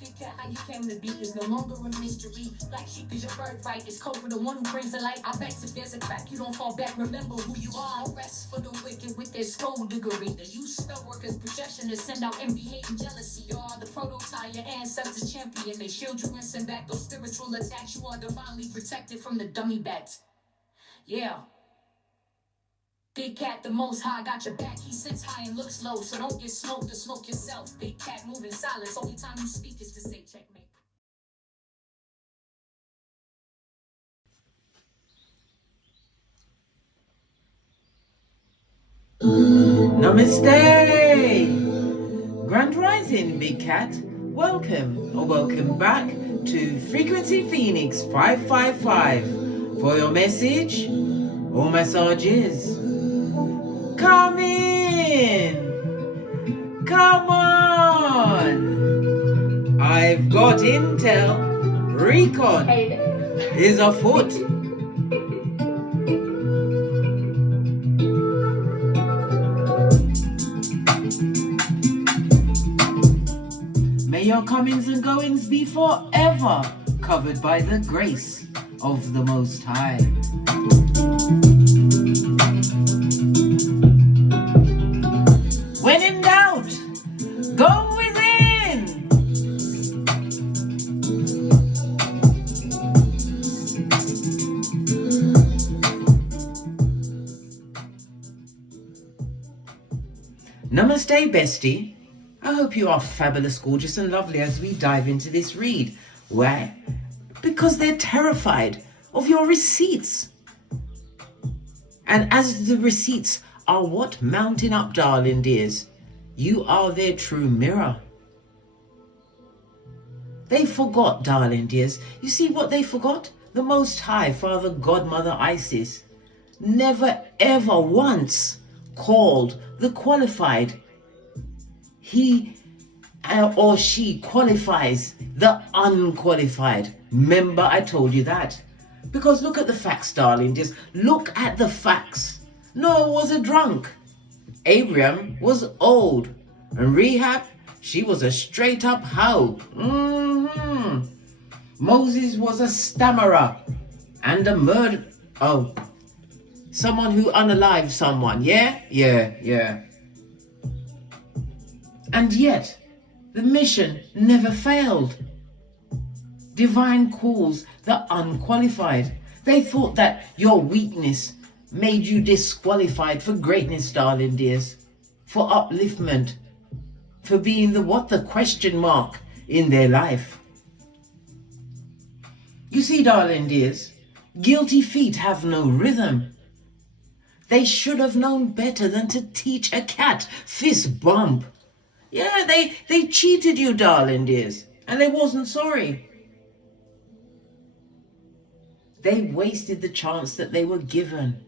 Big cat, how you came to be is no longer a mystery. Black sheep is your birthright. It's code for the one who brings the light. I bet if there's a crack, you don't fall back. Remember who you are. No rest for the wicked with their skullduggery. The use spell workers' projection to send out envy, hate, and jealousy. You are the prototype, your ancestors champion. They shield you and send back those spiritual attacks. You are divinely protected from the dummy bats. Yeah. Big cat, the most high, got your back. He sits high and looks low, so don't get smoked or smoke yourself. Big cat, moving silence. Only time you speak is to say checkmate. Namaste! Grand Rising, Big Cat. Welcome or welcome back to Frequency Phoenix 555 for your message or massages. Come in! Come on! I've got intel. Recon is afoot. May your comings and goings be forever covered by the grace of the Most High. When in doubt, go within. Namaste, bestie. I hope you are fabulous, gorgeous, and lovely as we dive into this read. Why? Because they're terrified of your receipts. And as the receipts are what mounting up, darling dears, you are their true mirror. They forgot, darling dears. You see what they forgot? The Most High, Father, Godmother, Isis, never ever once called the qualified. He or she qualifies the unqualified. Remember, I told you that. Because look at the facts, darling. Just look at the facts. Noah was a drunk. Abraham was old. And Rahab, she was a straight up hoe. Moses was a stammerer and a murderer. Oh, someone who unalived someone. Yeah. And yet, the mission never failed. Divine calls the unqualified. They thought that your weakness made you disqualified for greatness, darling dears, for upliftment, for being the question mark in their life. You see, darling dears, guilty feet have no rhythm. They should have known better than to teach a cat fist bump. Yeah, they cheated you, darling dears, and they wasn't sorry. They wasted the chance that they were given.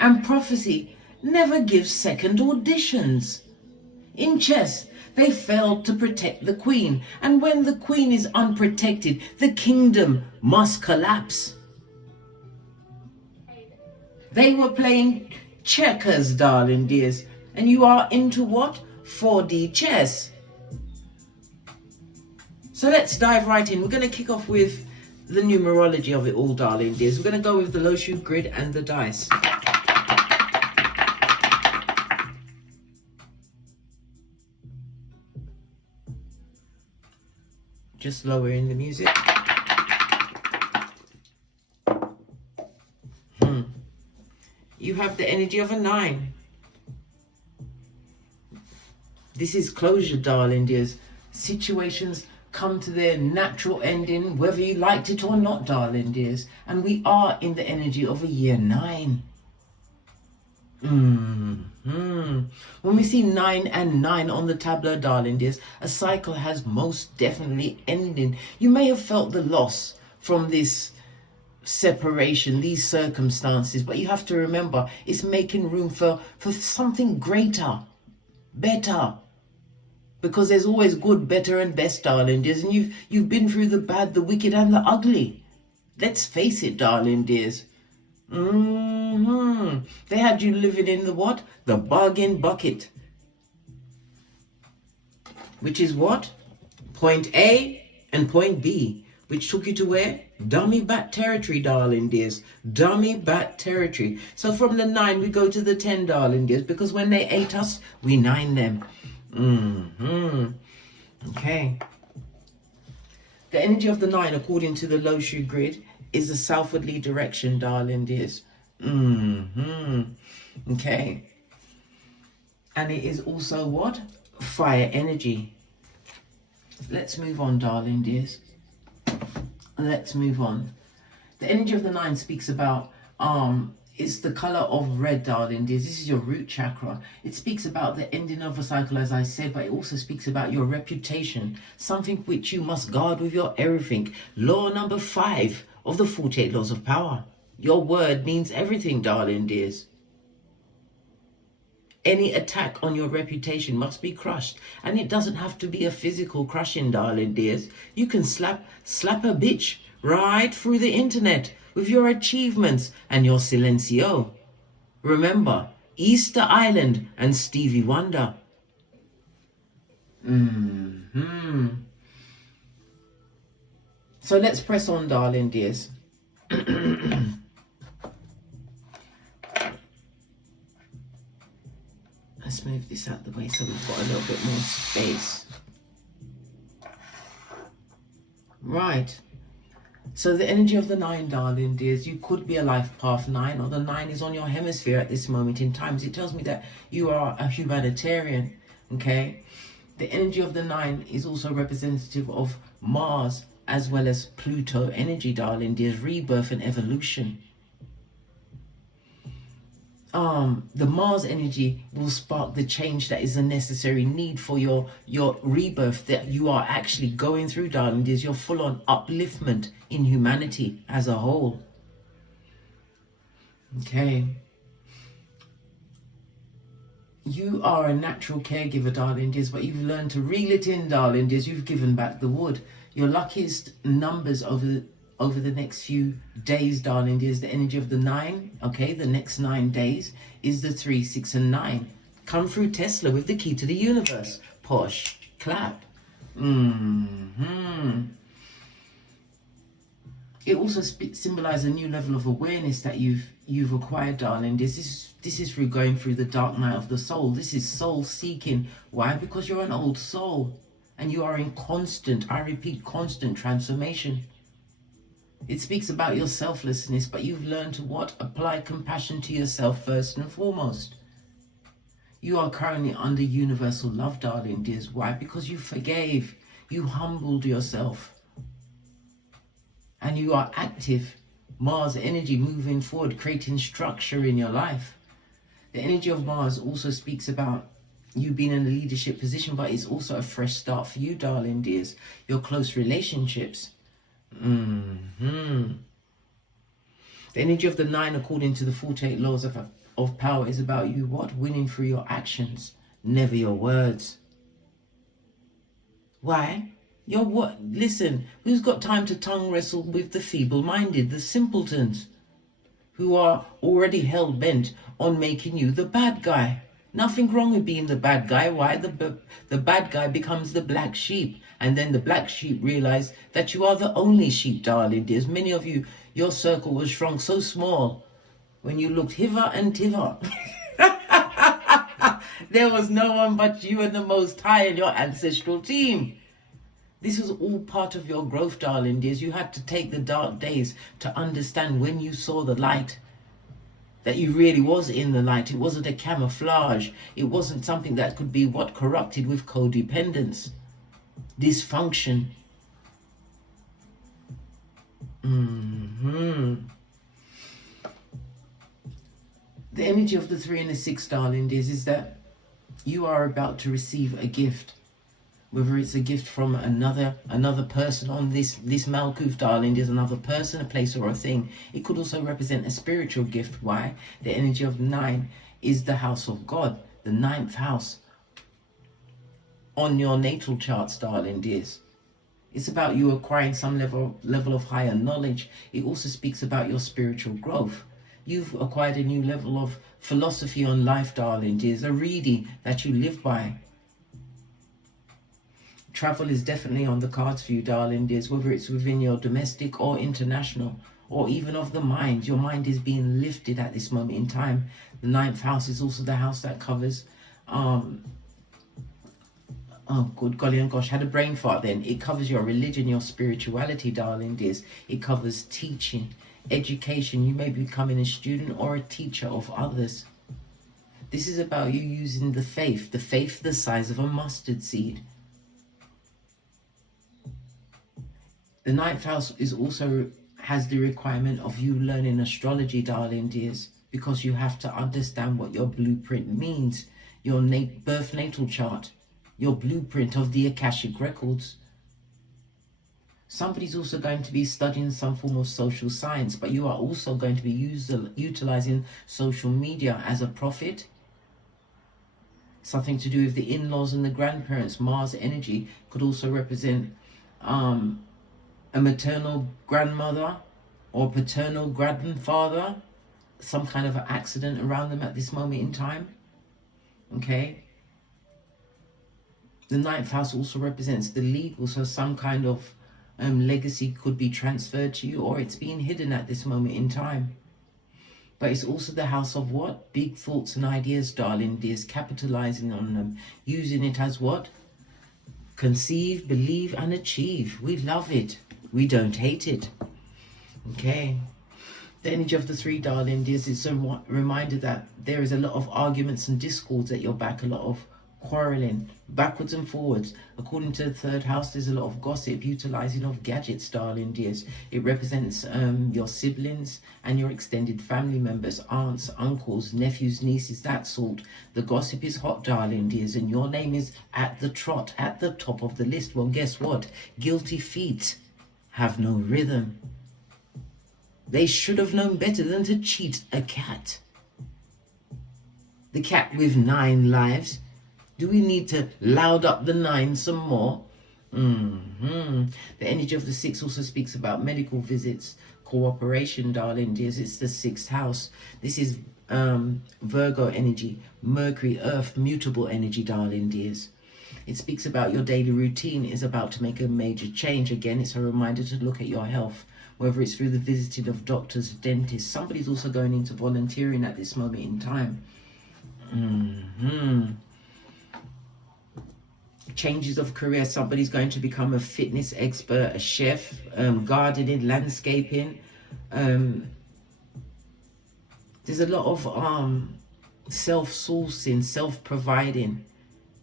And prophecy never gives second auditions. In chess, they failed to protect the queen, and when the queen is unprotected, the kingdom must collapse. They were playing checkers, darling dears, and you are into what? 4D chess. So let's dive right in. We're going to kick off with the numerology of it all, darling dears. We're going to go with the low shoe grid and the dice. Just lowering the music. You have the energy of a 9. This is closure, darling dears. Situations come to their natural ending, whether you liked it or not, darling dears. And we are in the energy of a year 9. When we see 9 and 9 on the tableau, darling dears, a cycle has most definitely ended. You may have felt the loss from this separation, these circumstances, but you have to remember it's making room for something greater, better, because there's always good, better, and best, darling dears, and you've been through the bad, the wicked, and the ugly. Let's face it, darling dears. They had you living in the what? The bargain bucket. Which is what? Point A and point B, which took you to where? Dummy bat territory, darling dears. Dummy bat territory. So from the 9, we go to the 10, darling dears, because when they 8 us, we 9 them. Okay. The energy of the 9, according to the Loshu grid, is a southwardly direction, darling dears. Okay. And it is also what? Fire energy. Let's move on, darling dears. Let's move on. The energy of the 9 speaks about it's the color of red, darling dears. This is your root chakra. It speaks about the ending of a cycle, as I said, but it also speaks about your reputation, something which you must guard with your everything. Law number 5 of the 48 laws of power. Your word means everything, darling dears. Any attack on your reputation must be crushed. And it doesn't have to be a physical crushing, darling dears. You can slap a bitch right through the internet with your achievements and your silencio. Remember, Easter Island and Stevie Wonder. So let's press on, darling dears. Let's move this out the way so we've got a little bit more space. Right. So the energy of the 9, darling dears, you could be a life path 9, or the 9 is on your hemisphere at this moment in time. It tells me that you are a humanitarian, okay? The energy of the 9 is also representative of Mars as well as Pluto energy, darling dears, rebirth and evolution. The Mars energy will spark the change that is a necessary need for your rebirth that you are actually going through, darling dears. Your full-on upliftment in humanity as a whole. Okay. You are a natural caregiver, darling dears, but you've learned to reel it in, darling dears. You've given back the wood. Your luckiest numbers over the next few days, darling dears, the energy of the 9, okay, the next 9 days is the 3, 6, and 9. Come through Tesla with the key to the universe. Posh, clap. It also symbolizes a new level of awareness that you've acquired, darling. This is through going through the dark night of the soul. This is soul seeking. Why? Because you're an old soul and you are in constant, I repeat, constant transformation. It speaks about your selflessness, but you've learned to what? Apply compassion to yourself first and foremost. You are currently under universal love, darling dears. Why? Because you forgave. You humbled yourself. And you are active. Mars energy moving forward, creating structure in your life. The energy of Mars also speaks about you being in a leadership position, but it's also a fresh start for you, darling dears. Your close relationships. The energy of the 9, according to the 48 laws of power, is about you what? Winning through your actions, never your words. Why? Your what? Listen, who's got time to tongue wrestle with the feeble-minded, the simpletons, who are already hell-bent on making you the bad guy? Nothing wrong with being the bad guy. Why? The bad guy becomes the black sheep. And then the black sheep realize that you are the only sheep, darling dears. Many of you, your circle was shrunk so small when you looked hither and thither. There was no one but you and the Most High and your ancestral team. This was all part of your growth, darling dears. You had to take the dark days to understand when you saw the light, that you really was in the light. It wasn't a camouflage. It wasn't something that could be what? Corrupted with codependence, dysfunction. The energy of the 3 and the 6, darling dears, is that you are about to receive a gift. Whether it's a gift from another person on this Malkuth, darling, there's another person, a place, or a thing. It could also represent a spiritual gift. Why? The energy of 9 is the house of God, the 9th house on your natal charts, darling dears. It's about you acquiring some level of higher knowledge. It also speaks about your spiritual growth. You've acquired a new level of philosophy on life, darling dears, a reading that you live by. Travel is definitely on the cards for you, darling dears, whether it's within your domestic or international, or even of the mind. Your mind is being lifted at this moment in time. The ninth house is also the house that covers, oh, good golly and gosh, had a brain fart then. It covers your religion, your spirituality, darling dears. It covers teaching, education. You may be becoming a student or a teacher of others. This is about you using the faith the size of a mustard seed. The ninth house is also has the requirement of you learning astrology, darling dears, because you have to understand what your blueprint means, your birth natal chart, your blueprint of the Akashic records. Somebody's also going to be studying some form of social science, but you are also going to be utilizing social media as a prophet. Something to do with the in-laws and the grandparents. Mars energy could also represent a maternal grandmother or paternal grandfather, some kind of an accident around them at this moment in time. Okay. The ninth house also represents the legal, so some kind of legacy could be transferred to you, or it's being hidden at this moment in time. But it's also the house of what? Big thoughts and ideas, darling dears, capitalizing on them, using it as what? Conceive, believe, and achieve. We love it. We don't hate it. Okay. The energy of the three, darling dears, is a reminder that there is a lot of arguments and discords at your back, a lot of quarreling backwards and forwards. According to the third house, there's a lot of gossip, utilizing of gadgets, darling dears. It represents your siblings and your extended family members, aunts, uncles, nephews, nieces, that sort. The gossip is hot, darling dears, and your name is at the trot, at the top of the list. Well, guess what? Guilty feet have no rhythm. They should have known better than to cheat a cat. The cat with 9 lives. Do we need to loud up the 9 some more? The energy of the 6 also speaks about medical visits, cooperation, darling dears. It's the 6th house. This is Virgo energy, Mercury, Earth, mutable energy, darling dears. It speaks about your daily routine is about to make a major change. Again, it's a reminder to look at your health, whether it's through the visiting of doctors, dentists. Somebody's also going into volunteering at this moment in time. Changes of career. Somebody's going to become a fitness expert, a chef, gardening, landscaping. There's a lot of self-sourcing, self-providing.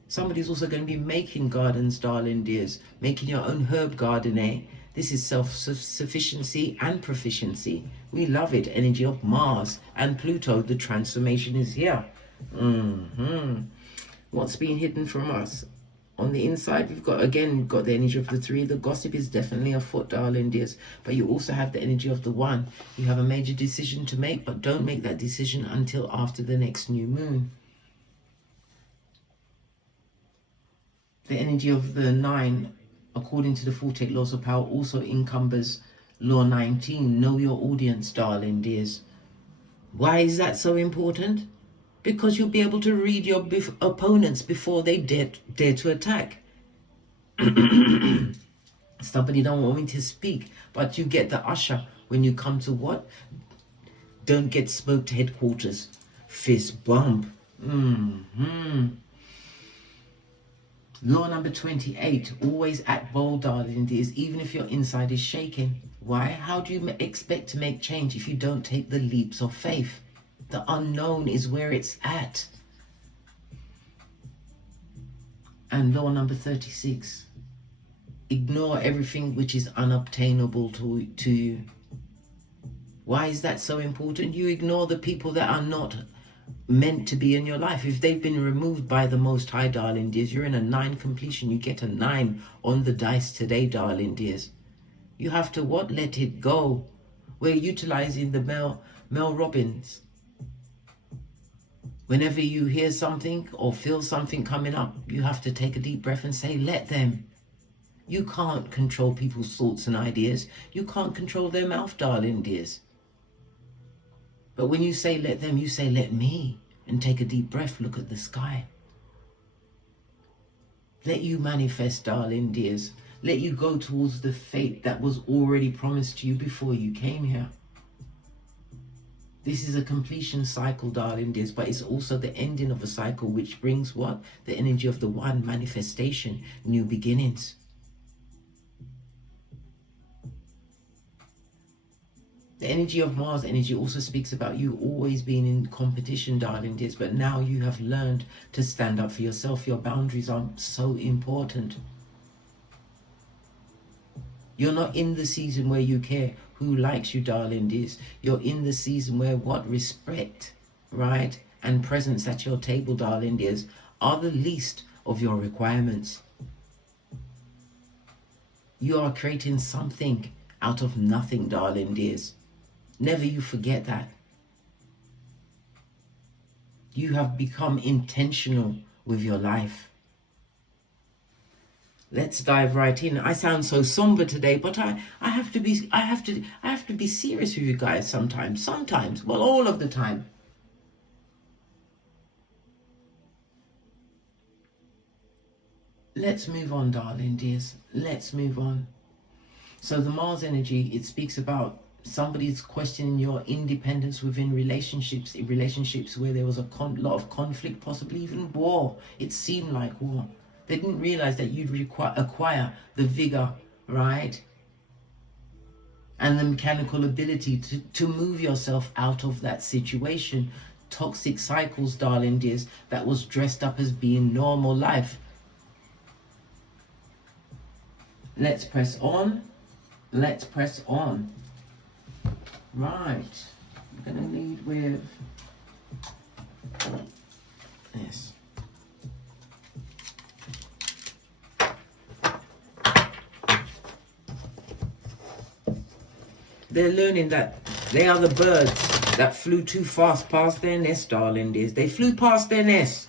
Somebody's also going to be making gardens, darling dears, making your own herb garden, eh? This is self-sufficiency and proficiency. We love it. Energy of Mars and Pluto. The transformation is here. What's being hidden from us? On the inside, we've got the energy of the 3. The gossip is definitely afoot, darling dears. But you also have the energy of the 1. You have a major decision to make, but don't make that decision until after the next new moon. The energy of the 9, according to the 48 laws of power, also encumbers law 19. Know your audience, darling dears. Why is that so important? Because you'll be able to read your opponents before they dare to attack. Somebody don't want me to speak, but you get the usher when you come to what? Don't get smoked headquarters. Fist bump. Law number 28, always act bold, darling dears, even if your inside is shaking. Why? How do you expect to make change if you don't take the leaps of faith? The unknown is where it's at. And law number 36, ignore everything which is unobtainable to you. Why is that so important? You ignore the people that are not meant to be in your life. If they've been removed by the Most High, darling dears, you're in a 9 completion. You get a 9 on the dice today, darling dears. You have to what? Let it go. We're utilizing the Mel Robbins. Whenever you hear something or feel something coming up, you have to take a deep breath and say, let them. You can't control people's thoughts and ideas. You can't control their mouth, darling dears. But when you say let them, you say let me. And take a deep breath, look at the sky. Let you manifest, darling dears. Let you go towards the fate that was already promised to you before you came here. This is a completion cycle, darling dears, but it's also the ending of a cycle, which brings what? The energy of the one, manifestation, new beginnings. The energy of Mars energy also speaks about you always being in competition, darling dears, but now you have learned to stand up for yourself. Your boundaries are so important. You're not in the season where you care who likes you, darling dears. You're in the season where what? Respect, right? And presence at your table, darling dears, are the least of your requirements. You are creating something out of nothing, darling dears. Never you forget that. You have become intentional with your life. Let's dive right in. I sound so somber today, but I have to be serious with you guys sometimes. Sometimes, well, all of the time. Let's move on, darling dears. Let's move on. So the Mars energy, it speaks about somebody's questioning your independence within relationships, in relationships where there was a lot of conflict, possibly even war. It seemed like war. They didn't realize that you'd acquire the vigor, right? And the mechanical ability to move yourself out of that situation. Toxic cycles, darling dears, that was dressed up as being normal life. Let's press on. Let's press on. Right. I'm going to lead with this. They're learning that they are the birds that flew too fast past their nest, darling dears. They flew past their nest.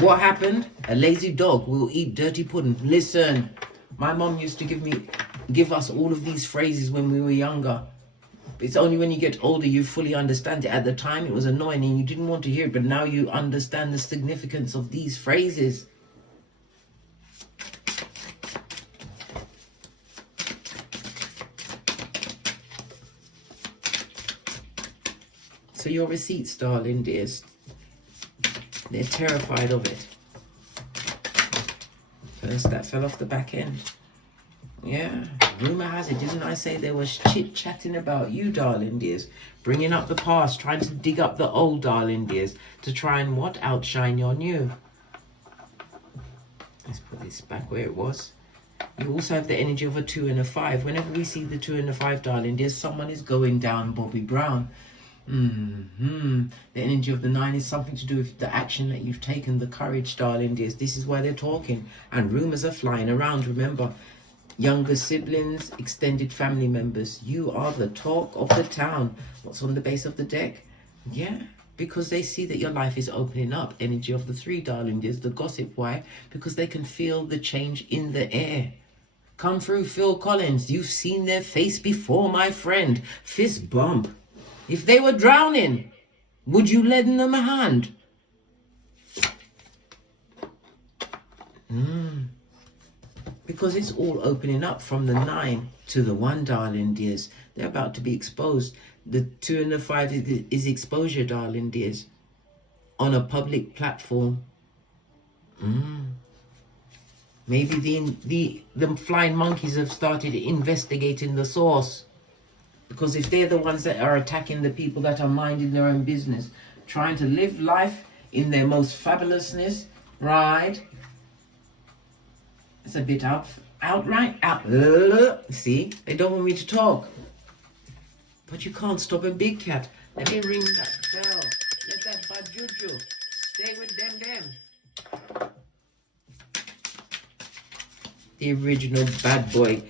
What happened? A lazy dog will eat dirty pudding. Listen, my mom used to give us all of these phrases when we were younger. It's only when you get older you fully understand it. At the time it was annoying and you didn't want to hear it, but now you understand the significance of these phrases. So your receipts, darling dears, they're terrified of it. First, that fell off the back end. Yeah, rumor has it, didn't I say there was chit-chatting about you, darling dears? Bringing up the past, trying to dig up the old, darling dears, to try and what? Outshine your new. Let's put this back where it was. You also have the energy of a 2 and a 5. Whenever we see the 2 and the 5, darling dears, someone is going down Bobby Brown. The energy of the 9 is something to do with the action that you've taken, the courage, darling dears. This is why they're talking. And rumors are flying around, remember. Younger siblings, extended family members. You are the talk of the town. What's on the base of the deck? Yeah, because they see that your life is opening up. Energy of the 3, darling dears. The gossip. Why? Because they can feel the change in the air. Come through, Phil Collins. You've seen their face before, my friend. Fist bump. If they were drowning, would you lend them a hand? Because it's all opening up from the 9 to the 1, darling dears. They're about to be exposed. The 2 and the 5 is exposure, darling dears, on a public platform. Maybe the flying monkeys have started investigating the source. Because if they're the ones that are attacking the people that are minding their own business, trying to live life in their most fabulousness, right? It's a bit outright. See, they don't want me to talk. But you can't stop a big cat. Let me ring that bell. Let that bad juju stay with them. The original bad boy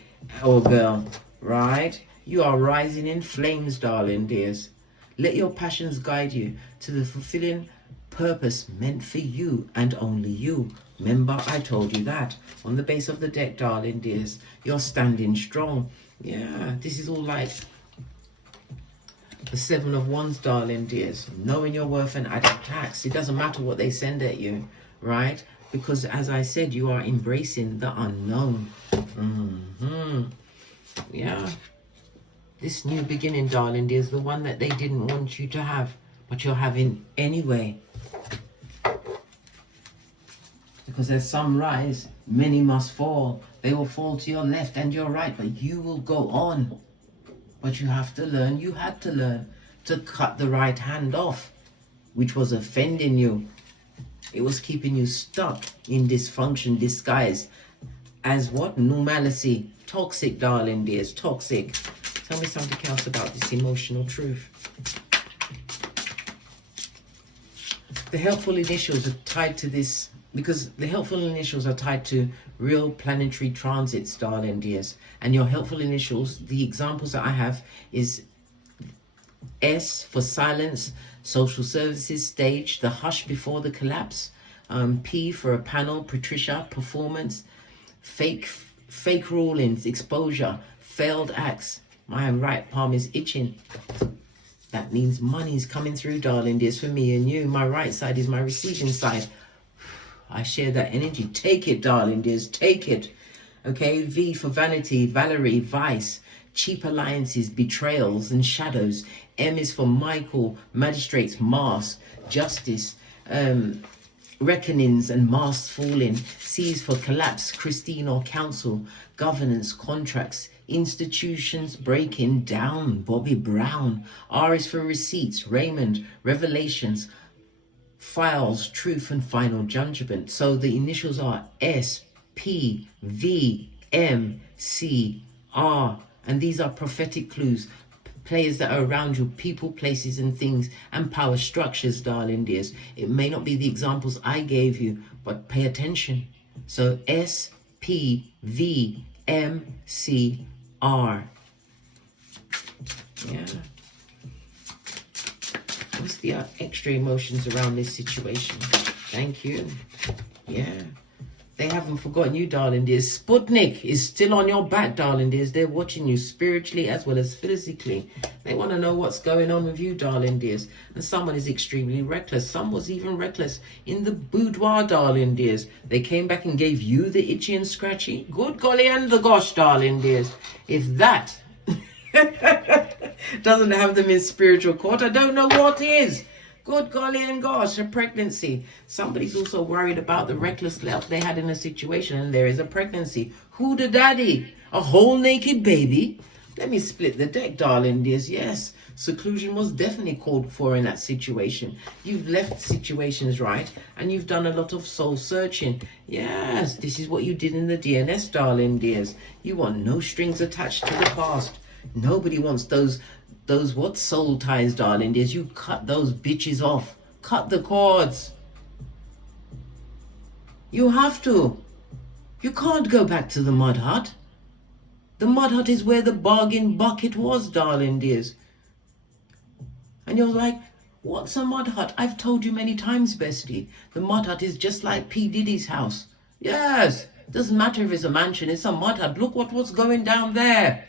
or girl, right? You are rising in flames, darling dears. Let your passions guide you to the fulfilling purpose meant for you and only you. Remember, I told you that. On the base of the deck, darling dears, you're standing strong. Yeah, this is all like the 7 of Wands, darling dears. Knowing your worth and adding tax. It doesn't matter what they send at you, right? Because as I said, you are embracing the unknown. Yeah. This new beginning, darling, is the one that they didn't want you to have, but you're having anyway. Because as some rise, many must fall. They will fall to your left and your right, but you will go on. But you have to learn, you had to learn to cut the right hand off, which was offending you. It was keeping you stuck in dysfunction disguised as what? Normalcy. Toxic, darling dears, toxic. Tell me something else about this emotional truth. The helpful initials are tied to this, because the helpful initials are tied to real planetary transits, darling dears. And your helpful initials, the examples that I have is S for silence, social services, stage, the hush before the collapse. P for a panel, Patricia, performance, fake rulings, exposure, failed acts. My right palm is itching. That means money's coming through, darling dears, for me and you. My right side is my receiving side. I share that energy. Take it, darling dears, take it. Okay, V for vanity, Valerie, vice, cheap alliances, betrayals and shadows. M is for Michael, magistrates, mask, justice, reckonings and masks falling. C is for collapse, Christine or council, governance, contracts, institutions breaking down, Bobby Brown. R is for receipts, Raymond, revelations, files, truth and final judgment. So the initials are S, P, V, M, C, R, and these are prophetic clues, players that are around you, people, places and things, and power structures, darling dears. It may not be the examples I gave you, but pay attention. So S, P, V, M, C, R. Yeah. What's the extra emotions around this situation? Thank you. Yeah. They haven't forgotten you, darling dears. Sputnik is still on your back, darling dears. They're watching you spiritually as well as physically. They want to know what's going on with you, darling dears. And someone is extremely reckless. Some was even reckless in the boudoir, darling dears. They came back and gave you the itchy and scratchy. Good golly and the gosh, darling dears. If that doesn't have them in spiritual court, I don't know what is. Good golly and gosh, a pregnancy. Somebody's also worried about the reckless love they had in a situation, and there is a pregnancy. Who the daddy? A whole naked baby? Let me split the deck, darling dears. Yes, seclusion was definitely called for in that situation. You've left situations, right? And you've done a lot of soul searching. Yes, this is what you did in the DNS, darling dears. You want no strings attached to the past. Nobody wants those what soul ties, darling dears. You cut those bitches off. Cut the cords. You have to. You can't go back to the mud hut. The mud hut is where the bargain bucket was, darling dears. And you're like, what's a mud hut? I've told you many times, bestie. The mud hut is just like P. Diddy's house. Yes, doesn't matter if it's a mansion, it's a mud hut. Look what's going down there.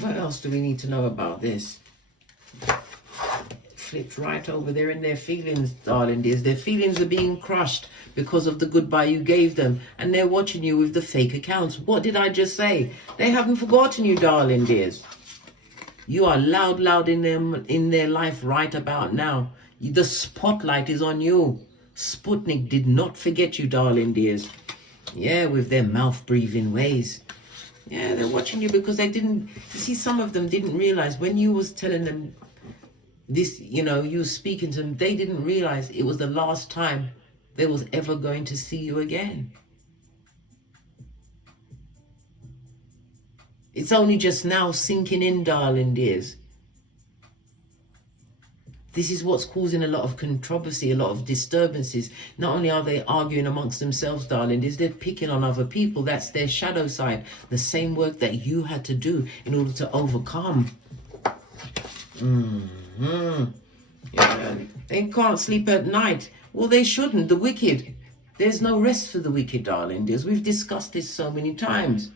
What else do we need to know about this? Flipped right over there in their feelings, darling dears. Their feelings are being crushed because of the goodbye you gave them. And they're watching you with the fake accounts. What did I just say? They haven't forgotten you, darling dears. You are loud in their life right about now. The spotlight is on you. Sputnik did not forget you, darling dears. Yeah, with their mouth-breathing ways. Yeah, they're watching you because they didn't, you see, some of them didn't realize when you was telling them this, you were speaking to them, they didn't realize it was the last time they was ever going to see you again. It's only just now sinking in, darling dears. This is what's causing a lot of controversy, a lot of disturbances. Not only are they arguing amongst themselves, darling, they're picking on other people. That's their shadow side. The same work that you had to do in order to overcome. Yeah. They can't sleep at night. Well, they shouldn't. The wicked. There's no rest for the wicked, darling dears. We've discussed this so many times.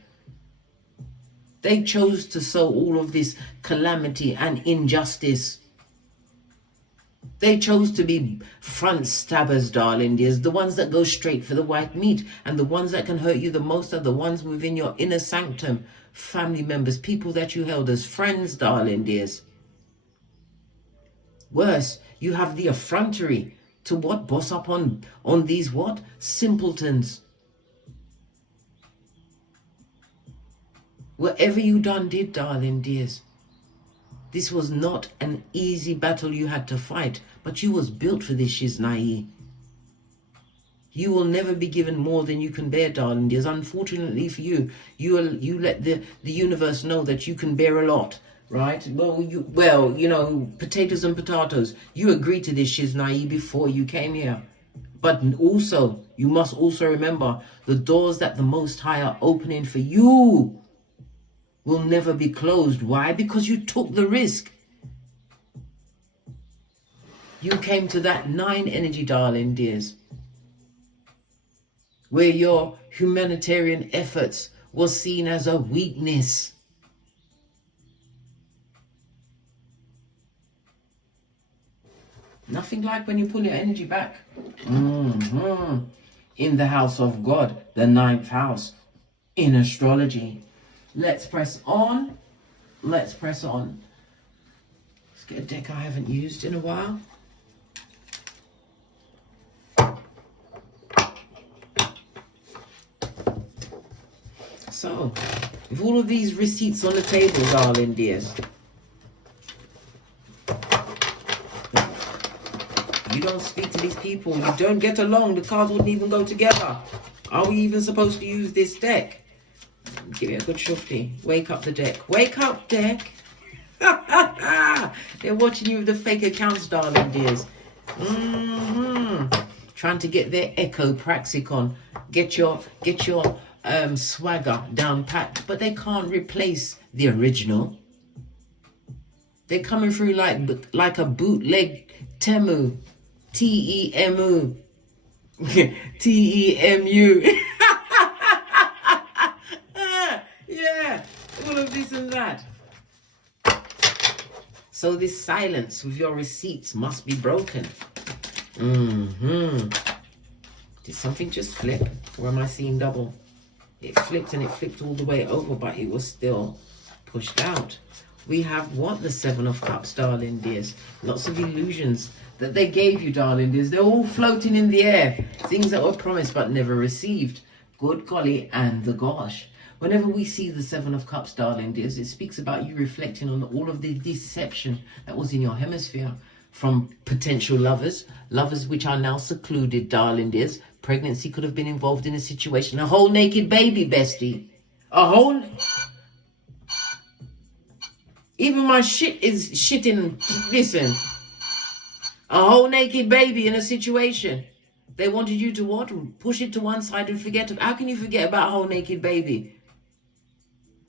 They chose to sow all of this calamity and injustice. They chose to be front stabbers, darling dears. The ones that go straight for the white meat. And the ones that can hurt you the most are the ones within your inner sanctum. Family members, people that you held as friends, darling dears. Worse, you have the effrontery to what? Boss up on these what? Simpletons. Whatever you did, darling dears, this was not an easy battle you had to fight, but you was built for this, Shiznai. You will never be given more than you can bear, darling dears. Unfortunately for you, you let the universe know that you can bear a lot, right? Well, you know, potatoes and potatoes. You agreed to this, Shiznai, before you came here. But also, you must also remember the doors that the Most High are opening for you will never be closed. Why? Because you took the risk. You came to that 9 energy, darling dears, where your humanitarian efforts was seen as a weakness. Nothing like when you pull your energy back. In the house of God, the 9th house, in astrology. Let's press on. Let's press on. Let's get a deck I haven't used in a while. So, with all of these receipts on the table, darling dears, you don't speak to these people. You don't get along. The cards wouldn't even go together. Are we even supposed to use this deck? Give it a good shufty. Wake up the deck. Wake up, deck. They're watching you with the fake accounts, darling dears. Trying to get their echo praxicon. Get your swagger down pat. But they can't replace the original. They're coming through like a bootleg Temu. T-E-M-U. T-E-M-U. Yeah, all of this and that. So this silence with your receipts must be broken. Did something just flip? Or am I seeing double? It flipped and it flipped all the way over, but it was still pushed out. We have what? The 7 of Cups, darling dears. Lots of illusions that they gave you, darling dears. They're all floating in the air. Things that were promised but never received. Good golly and the gosh. Whenever we see the 7 of Cups, darling dears, it speaks about you reflecting on all of the deception that was in your hemisphere from potential lovers which are now secluded, darling dears. Pregnancy could have been involved in a situation. A whole naked baby, bestie. A whole... Even my shit is shitting. Listen. A whole naked baby in a situation. They wanted you to what? Push it to one side and forget. How can you forget about a whole naked baby?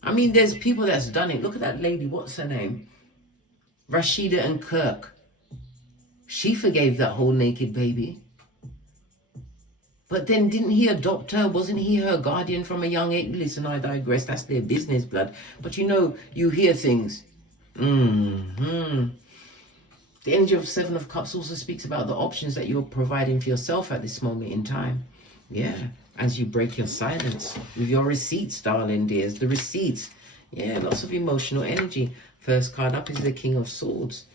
I mean, there's people that's done it. Look at that lady. What's her name? Rashida and Kirk. She forgave that whole naked baby. But then didn't he adopt her? Wasn't he her guardian from a young age? Listen, I digress. That's their business, blood. But you know, you hear things. The energy of 7 of Cups also speaks about the options that you're providing for yourself at this moment in time. Yeah, as you break your silence with your receipts, darling dears. The receipts. Yeah, lots of emotional energy. First card up is the King of Swords.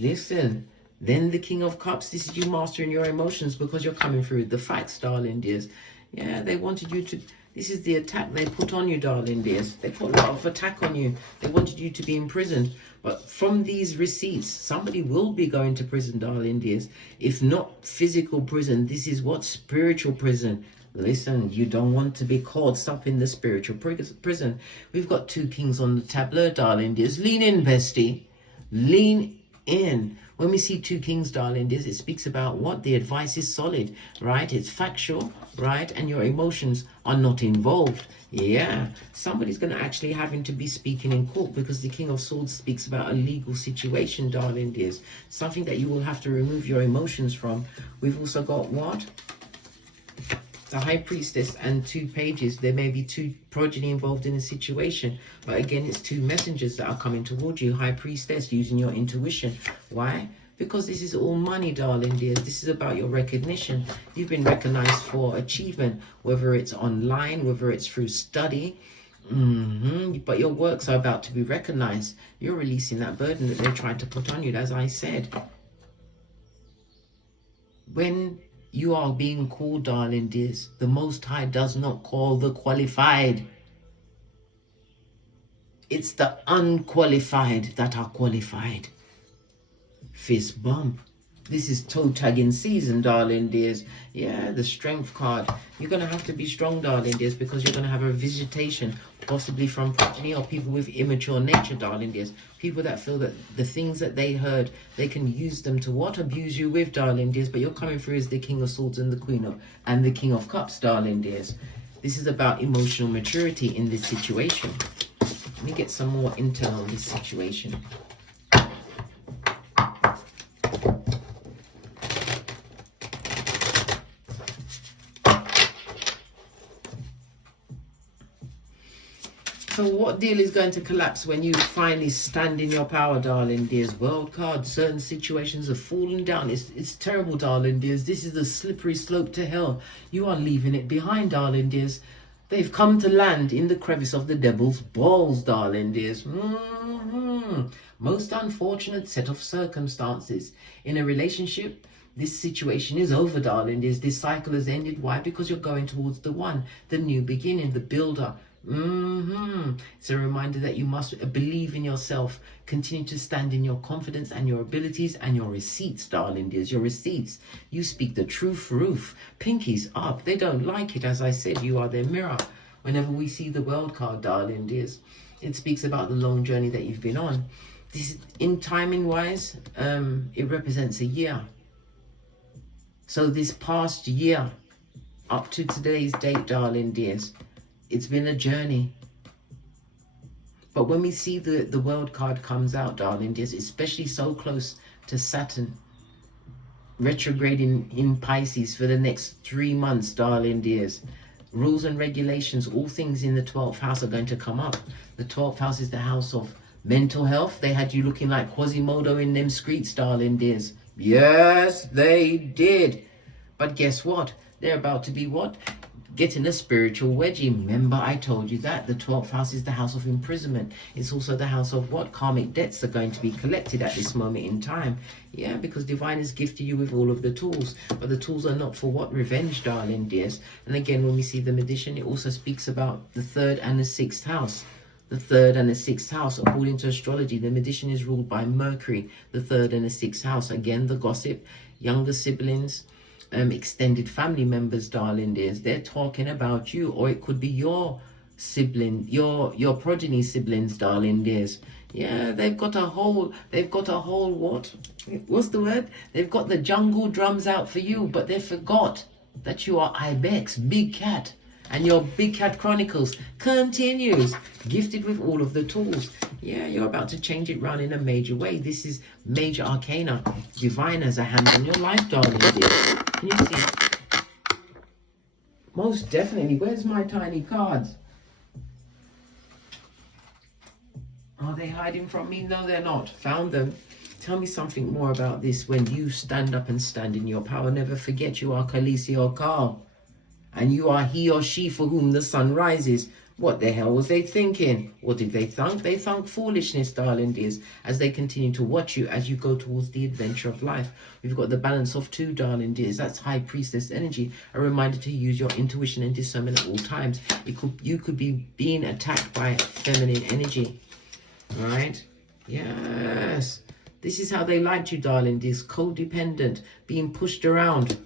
Listen, then the King of Cups. This is you mastering your emotions because you're coming through the facts, darling dears. Yeah, they wanted you to... This is the attack they put on you, darling dears. They put a lot of attack on you. They wanted you to be imprisoned. But from these receipts, somebody will be going to prison, darling dears. If not physical prison, this is what? Spiritual prison. Listen, you don't want to be caught up in the spiritual prison. We've got 2 kings on the tableau, darling dears. Lean in, bestie. Lean in. When we see 2 kings, darling dears, it speaks about what? The advice is solid, right? It's factual, right? And your emotions are not involved. Yeah, somebody's going to actually having to be speaking in court because the King of Swords speaks about a legal situation, darling dears. Something that you will have to remove your emotions from. We've also got what? The High Priestess and 2 pages. There may be 2 progeny involved in a situation. But again, it's 2 messengers that are coming towards you. High Priestess, using your intuition. Why? Because this is all money, darling dears. This is about your recognition. You've been recognized for achievement, whether it's online, whether it's through study. But your works are about to be recognized. You're releasing that burden that they're trying to put on you, as I said. When you are being called, darling dears, the Most High does not call the qualified. It's the unqualified that are qualified. Fist bump. This is toe tagging season, darling dears. Yeah, the strength card. You're going to have to be strong, darling dears, because you're going to have a visitation, possibly from progeny or people with immature nature, darling dears. People that feel that the things that they heard, they can use them to what? Abuse you with, darling dears. But you're coming through as the King of Swords and the Queen of, and the King of Cups, darling dears. This is about emotional maturity in this situation. Let me get some more intel on this situation. So what deal is going to collapse when you finally stand in your power, darling dears? World card. Certain situations have fallen down. It's terrible, darling dears. This is the slippery slope to hell. You are leaving it behind, darling dears. They've come to land in the crevice of the devil's balls, darling dears. Most unfortunate set of circumstances. In a relationship, this situation is over, darling dears. This cycle has ended. Why? Because you're going towards the one, the new beginning, the builder. It's a reminder that you must believe in yourself, continue to stand in your confidence and your abilities and your receipts, darling dears. Your receipts. You speak the truth, roof. Pinkies up. They don't like it. As I said, you are their mirror. Whenever we see the world card, darling dears, it speaks about the long journey that you've been on. This, in timing wise, it represents a year. So this past year, up to today's date, darling dears, it's been a journey. But when we see the world card comes out, darling dears, especially so close to Saturn retrograding in Pisces for the next 3 months, darling dears, rules and regulations, all things in the 12th house are going to come up. The 12th house is the house of mental health. They had you looking like Quasimodo in them streets, darling dears. Yes, they did. But guess what? They're about to be what? Getting a spiritual wedgie. Remember, I told you that the 12th house is the house of imprisonment. It's also the house of what? Karmic debts are going to be collected at this moment in time. Yeah, because divine has gifted you with all of the tools. But the tools are not for what? Revenge, darling dears. And again, when we see the magician, it also speaks about the 3rd and the 6th house. The 3rd and the 6th house, according to astrology, the magician is ruled by Mercury, the 3rd and the 6th house. Again, the gossip, younger siblings, extended family members, darling dears. They're talking about you, or it could be your sibling, your progeny siblings, darling dears. Yeah, they've got a whole what's the word? They've got the jungle drums out for you, but they forgot that you are Ibex, big cat. And your Big Cat Chronicles continues, gifted with all of the tools. Yeah, you're about to change it round in a major way. This is major arcana. Divine has a hand on your life, darling dear. Can you see? Most definitely. Where's my tiny cards? Are they hiding from me? No, they're not. Found them. Tell me something more about this. When you stand up and stand in your power, never forget you are Khaleesi or Carl. And you are he or she for whom the sun rises. What the hell was they thinking? What did they think? They thunk foolishness, darling dears, as they continue to watch you as you go towards the adventure of life. We've got the balance of 2, darling dears. That's high priestess energy. A reminder to use your intuition and discernment at all times. You could be being attacked by feminine energy. All right? Yes. This is how they liked you, darling dears. Codependent, being pushed around.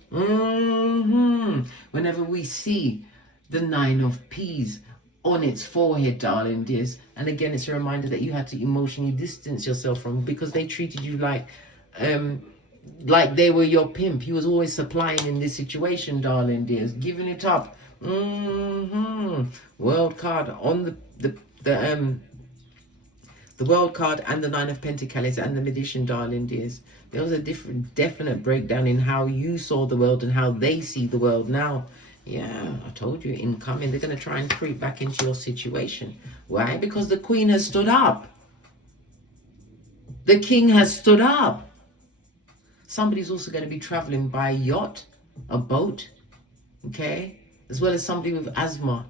Whenever we see the 9 of Peas on its forehead, darling dears. And again, it's a reminder that you had to emotionally distance yourself from, because they treated you like they were your pimp. He was always supplying in this situation, darling dears. Giving it up. World card on the World card and the 9 of Pentacles and the Magician, darling dears. There was a definite breakdown in how you saw the world and how they see the world now. Yeah, I told you, incoming. They're going to try and creep back into your situation. Why? Because the Queen has stood up. The King has stood up. Somebody's also going to be traveling by yacht, a boat, okay? As well as somebody with asthma.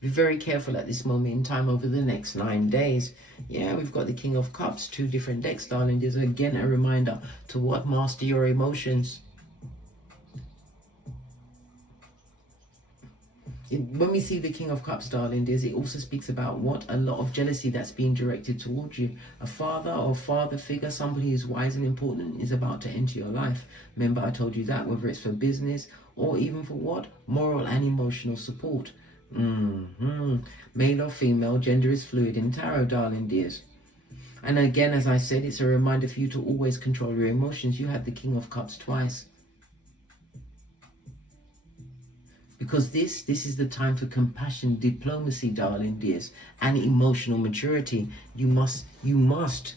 Be very careful at this moment in time over the next 9 days. Yeah, we've got the King of Cups, 2 different decks, darling. There's again a reminder to what? Master your emotions. When we see the King of Cups, darling, it also speaks about what? A lot of jealousy that's being directed towards you. A father or father figure, somebody who's wise and important, is about to enter your life. Remember, I told you that, whether it's for business or even for what? Moral and emotional support. Male or female, gender is fluid in tarot, darling dears. And again, as I said, it's a reminder for you to always control your emotions. You have the King of Cups twice. Because this is the time for compassion, diplomacy, darling dears, and emotional maturity. You must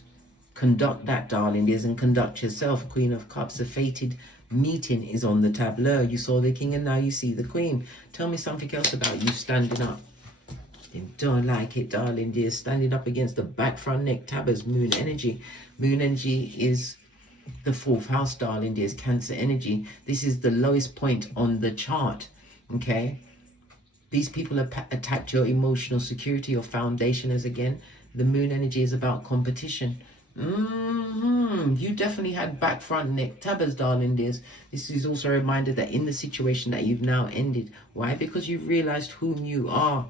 conduct that, darling dears, and conduct yourself. Queen of Cups, the fated meeting is on the tableau. You saw the King and now you see the Queen. Tell me something else about you standing up. You don't like it, darling dears. Standing up against the back, front, neck, tabbers, moon energy. Moon energy is the 4th house, darling dears, Cancer energy. This is the lowest point on the chart. Okay, these people have attacked your emotional security, your foundation. As again, the moon energy is about competition. You definitely had back, front, neck, tabbers, darling dears. This is also a reminder that in the situation that you've now ended. Why? Because you've realized whom you are,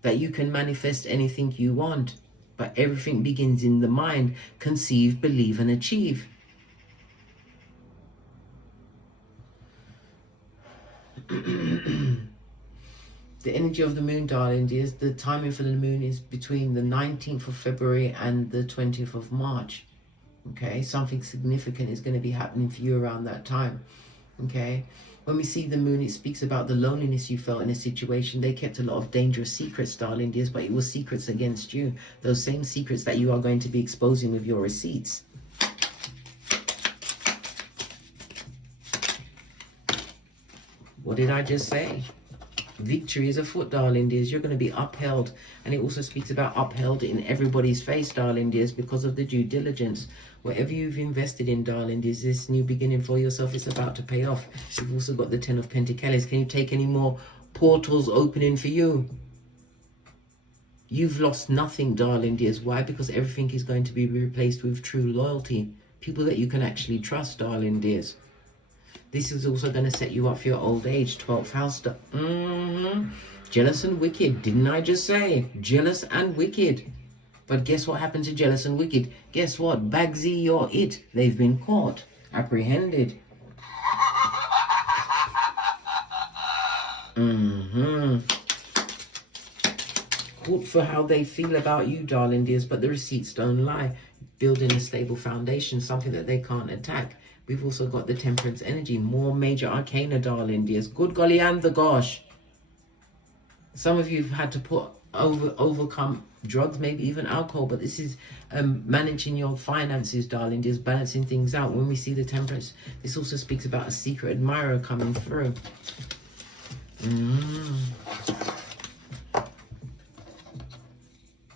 that you can manifest anything you want, but everything begins in the mind. Conceive, believe, and achieve. The energy of the moon, darling dears, the timing for the moon is between the 19th of February and the 20th of March. Okay, something significant is going to be happening for you around that time. Okay, when we see the moon, it speaks about the loneliness you felt in a situation. They kept a lot of dangerous secrets, darling dears, but it was secrets against you. Those same secrets that you are going to be exposing with your receipts. What did I just say? Victory is afoot, darling dears. You're going to be upheld. And it also speaks about upheld in everybody's face, darling dears, because of the due diligence. Whatever you've invested in, darling dears, this new beginning for yourself is about to pay off. You've also got the 10 of Pentacles. Can you take any more portals opening for you? You've lost nothing, darling dears. Why? Because everything is going to be replaced with true loyalty. People that you can actually trust, darling dears. This is also going to set you up for your old age. 12th house. Jealous and wicked. Didn't I just say? Jealous and wicked. But guess what happened to jealous and wicked? Guess what? Bagsy, you're it. They've been caught. Apprehended. Caught for how they feel about you, darling dears. But the receipts don't lie. Building a stable foundation. Something that they can't attack. We've also got the Temperance energy. More major arcana, darling dears. Good golly and the gosh. Some of you have had to overcome drugs, maybe even alcohol. But this is managing your finances, darling dears. Balancing things out. When we see the Temperance, this also speaks about a secret admirer coming through.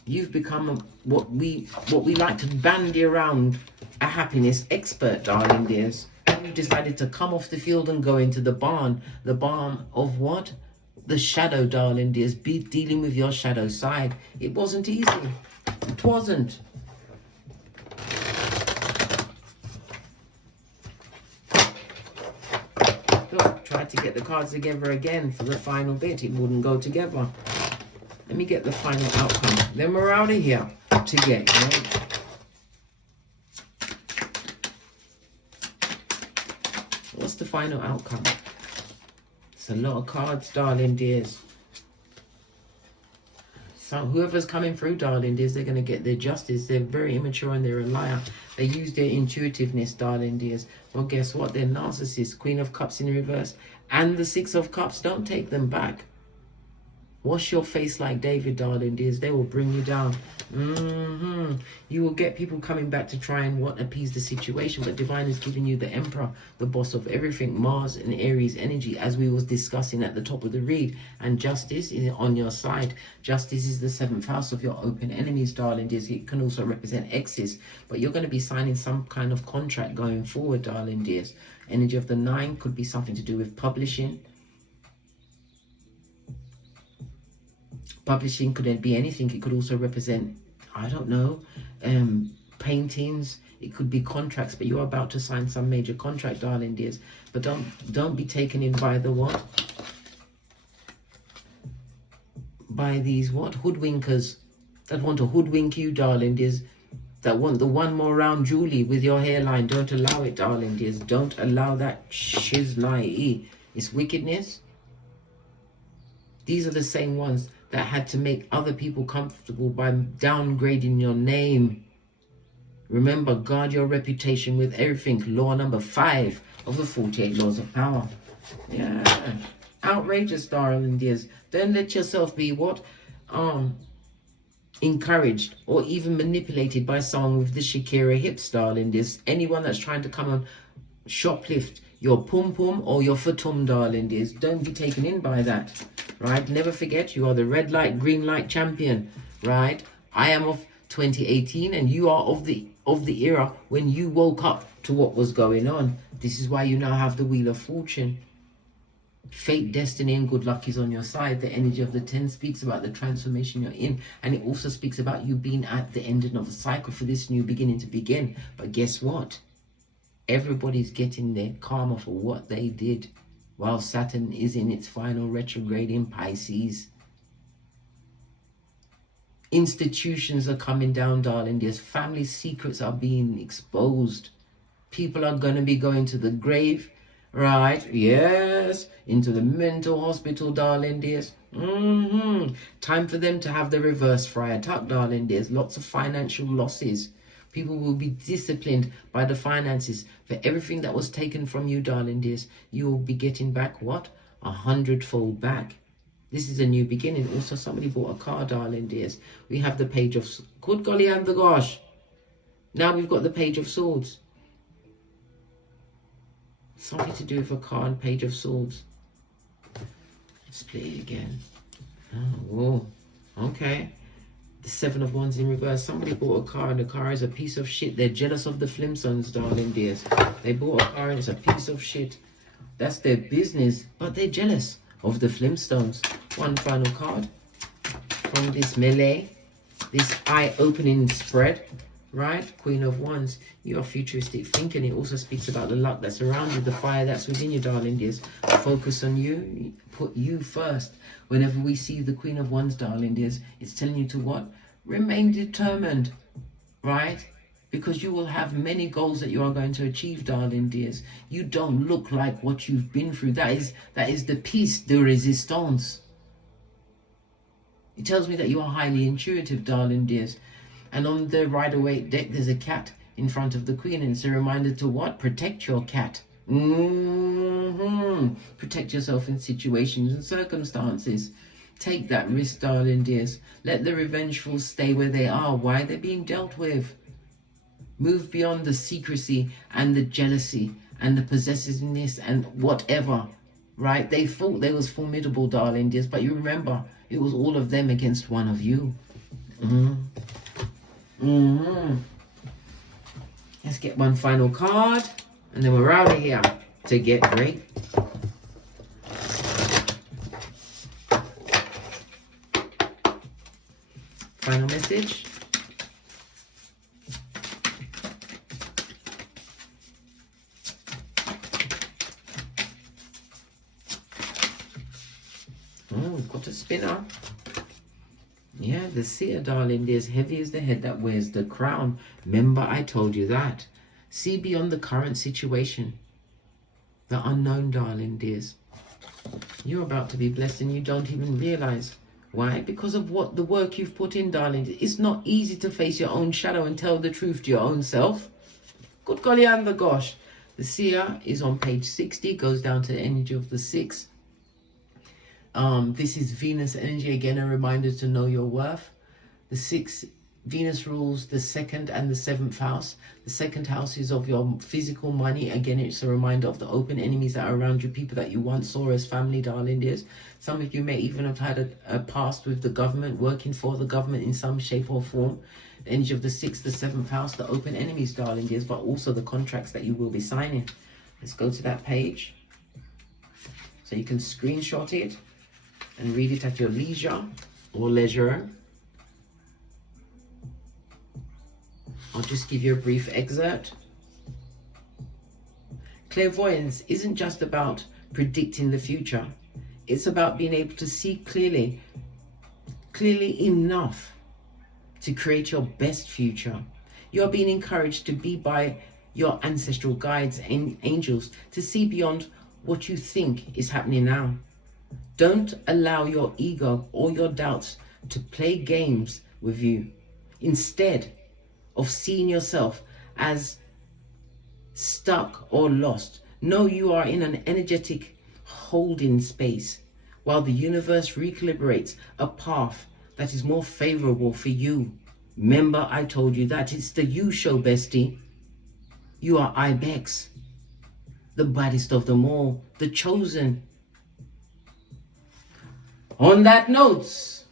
You've become what we like to bandy around, a happiness expert, darling dears. You've decided to come off the field and go into the barn. The barn of what? The shadow, darling dears. Be dealing with your shadow side. It wasn't easy. It wasn't. Look, tried to get the cards together again for the final bit. It wouldn't go together. Let me get the final outcome. Then we're out of here together. What's the final outcome? It's a lot of cards, darling dears. So whoever's coming through, darling dears, they're going to get their justice. They're very immature and they're a liar. They use their intuitiveness, darling dears. Well, guess what? They're narcissists. Queen of Cups in reverse. And the 6 of Cups. Don't take them back. Wash your face like David, darling dears. They will bring you down. You will get people coming back to try and appease the situation, but divine is giving you the emperor, the boss of everything, Mars and Aries energy, as we was discussing at the top of the read. And justice is on your side. Justice is the 7th house of your open enemies, darling dears. It can also represent exes, but you're going to be signing some kind of contract going forward, darling dears. Energy of the 9 could be something to do with publishing. Publishing could be anything. It could also represent, I don't know, paintings. It could be contracts, but you're about to sign some major contract, darling dears. But don't be taken in by the what? By these what? Hoodwinkers that want to hoodwink you, darling dears. That want the one more round Julie with your hairline. Don't allow it, darling dears. Don't allow that shiznai. It's wickedness. These are the same ones that had to make other people comfortable by downgrading your name. Remember, guard your reputation with everything. Law number 5 of the 48 laws of power. Yeah. Outrageous, darling dears. Don't let yourself be what? Encouraged or even manipulated by someone with the Shakira hips, darling dears. Anyone that's trying to come and shoplift your pum-pum or your fatum, darling dears. Don't be taken in by that. Right? Never forget, you are the red light, green light champion. Right? I am of 2018 and you are of the era when you woke up to what was going on. This is why you now have the Wheel of Fortune. Fate, destiny, and good luck is on your side. The energy of the 10 speaks about the transformation you're in, and it also speaks about you being at the ending of a cycle for this new beginning to begin. But guess what? Everybody's getting their karma for what they did while Saturn is in its final retrograde in Pisces. Institutions are coming down, darling. There's family secrets are being exposed. People are going to be going to the grave, right? Yes, into the mental hospital, darling dears. Time for them to have the reverse friar tuck, darling dears. Lots of financial losses. People will be disciplined by the finances for everything that was taken from you, darling dears. You will be getting back what? 100-fold back. This is a new beginning. Also, somebody bought a car, darling dears. We have the Page of... Good golly and the gosh. Now we've got the Page of Swords. Something to do with a car and Page of Swords. Let's play it again. Oh, whoa. Okay. The 7 of Wands in reverse. Somebody bought a car and the car is a piece of shit. They're jealous of the Flimsons, darling dears. They bought a car and it's a piece of shit. That's their business. But they're jealous of the Flintstones. One final card from this melee. This eye-opening spread. Right? Queen of Wands. You are futuristic thinking. It also speaks about the luck that's around you, the fire that's within you, darling dears. Focus on you. Put you first. Whenever we see the Queen of Wands, darling dears, it's telling you to what? Remain determined. Right? Because you will have many goals that you are going to achieve, darling dears. You don't look like what you've been through. That is the piece de resistance. It tells me that you are highly intuitive, darling dears. And on the Rider-Waite deck, there's a cat in front of the Queen. And it's a reminder to what? Protect your cat. Protect yourself in situations and circumstances. Take that risk, darling dears. Let the revengefuls stay where they are. Why? They're being dealt with. Move beyond the secrecy and the jealousy and the possessiveness and whatever. Right? They thought they was formidable, darling dears. But you remember, it was all of them against one of you. Let's get one final card and then we're out of here to get great. Final message. We've got a spinner. Yeah, the seer, darling, dears. Heavy is the head that wears the crown. Remember, I told you that. See beyond the current situation. The unknown, darling, dears. You're about to be blessed and you don't even realize. Why? Because of what the work you've put in, darling. It's not easy to face your own shadow and tell the truth to your own self. Good golly and the gosh. The seer is on page 60. Goes down to the energy of the 6. This is Venus energy. Again, a reminder to know your worth. The 6 Venus rules the 2nd and the 7th house. The 2nd house is of your physical money. Again, it's a reminder of the open enemies that are around you, people that you once saw as family, darling dears. Some of you may even have had a past with the government, working for the government in some shape or form. The energy of the 6th, the 7th house, the open enemies, darling dears, but also the contracts that you will be signing. Let's go to that page. So you can screenshot it and read it at your leisure or leisure. I'll just give you a brief excerpt. Clairvoyance isn't just about predicting the future. It's about being able to see clearly enough to create your best future. You're being encouraged to be by your ancestral guides and angels to see beyond what you think is happening now. Don't allow your ego or your doubts to play games with you. Instead of seeing yourself as stuck or lost, know you are in an energetic holding space while the universe recalibrates a path that is more favorable for you. Remember, I told you that it's the you show, bestie. You are Ibex, the baddest of them all, the chosen. On that note,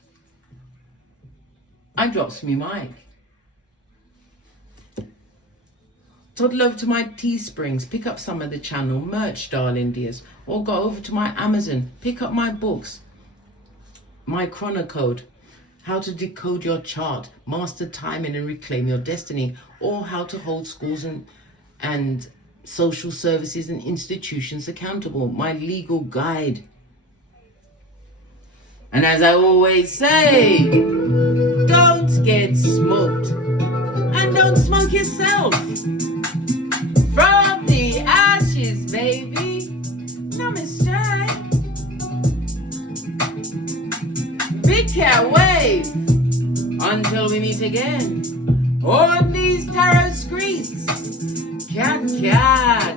I drops me mic. Toddle over to my Teesprings, pick up some of the channel merch, darling dears, or go over to my Amazon, pick up my books, my Chronocode, how to decode your chart, master timing and reclaim your destiny, or how to hold schools and social services and institutions accountable, my legal guide. And as I always say, don't get smoked and don't smoke yourself. From the ashes, baby. Namaste. Big cat wave. Until we meet again on these tarot streets. Cat, cat.